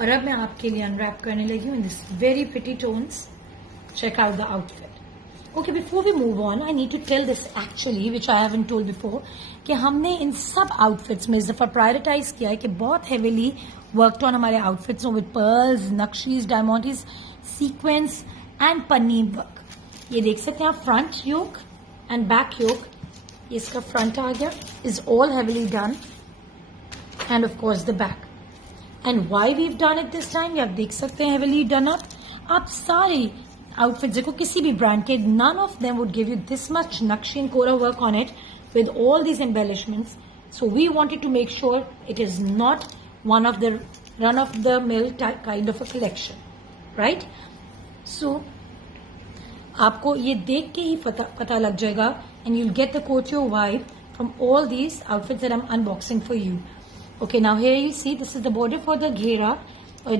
और अब मैं आपके लिए अनरैप करने लगी हूँ in this very pretty tones. Check out the outfit. Okay, before we move on, I need to tell this actually, which I haven't told before, कि हमने इन सब outfits में इस दफ़ा प्रायोरिटाइज किया है कि बहुत heavily worked on हमारे outfits with pearls, नक्शीज, diamantes, sequins and पन्नी work. ये देख सकते हैं आप front yoke and back yoke. ये इसका front आ गया is all heavily done and of course the back. And why we've done it this time? ये आप देख सकते हैं heavily done up. आप सारी outfits देखो किसी भी brand के none of them would give you this much nakshi and kora work on it with all these embellishments. So we wanted to make sure it is not one of the run of the mill type kind of a collection, right? So आपको ये देख के ही पता लग जाएगा and you'll get the couture vibe from all these outfits that I'm unboxing for you. Okay, now here you see this is the border for the ghera.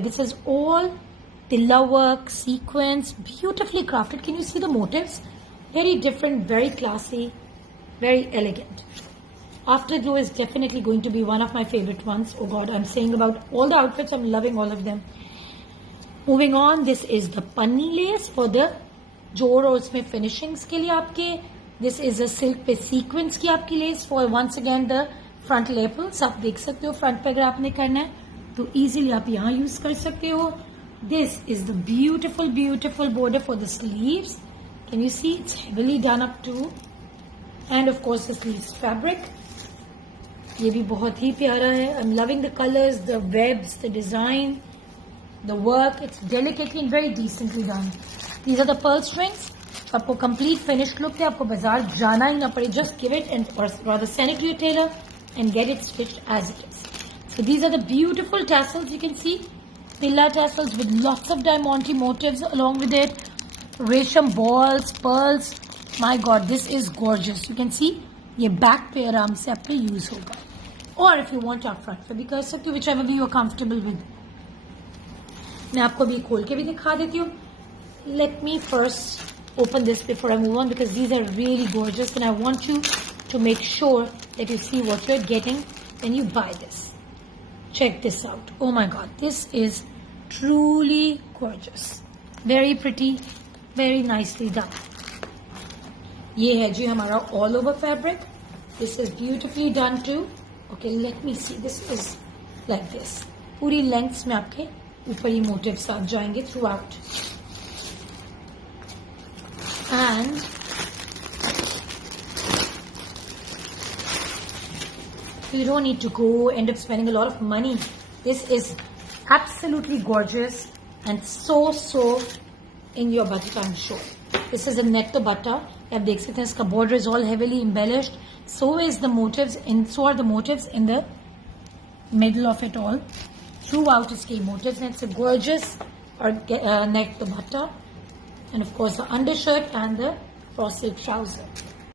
This is all tilla work, sequence, beautifully crafted. Can you see the motifs? Very different, very classy, very elegant. Afterglow is definitely going to be one of my favorite ones. Oh God, I'm saying about all the outfits, I'm loving all of them. Moving on, this is the panni lace for the जोड़ और उसमें finishings के लिए आपके. This is a silk पे sequence की आपकी lace for once again the front lapels. आप देख सकते हो front पे अगर आपने करना है तो easily आप यहाँ use कर सकते हो. This is the beautiful, beautiful border for the sleeves. Can you see? It's heavily done up too. And of course the sleeves fabric. ये भी बहुत ही प्यारा है. I'm loving the colors, the webs, the design, the work. It's delicately and very decently done. These are the pearl strings. आपको complete finished look है. आपको बाजार जाना ही ना पड़े. Just give it and or rather send it to your tailor and get it stitched as it is. So these are the beautiful tassels you can see. Tilla tassels with lots of diamante motifs along with it. Resham balls, pearls. My God, this is gorgeous. You can see ये back पे आराम से आपके use होगा. Or if you want आप front पे भी कर सकते हो, whichever way you are comfortable with. मैं आपको भी खोल के भी दिखा देती हूँ. Let me first open this before I move on because these are really gorgeous and I want you to make sure that you see what you're getting when you buy this. Check this out. Oh my God, this is truly gorgeous. Very pretty, very nicely done. ये है जी हमारा all over fabric. This is beautifully done too. Okay, let me see. This is like this. पूरी lengths में आपके ऊपर ही motifs आ जाएंगे throughout. And you don't need to go end up spending a lot of money. This is absolutely gorgeous and so in your budget, I'm sure. This is a net dupatta. आप देख सकते हैं इसका border is all heavily embellished. So is the motifs in so are the motifs in the middle of it all. Throughout इसके motifs and it's a gorgeous net dupatta. And of course the undershirt and the raw silk trouser.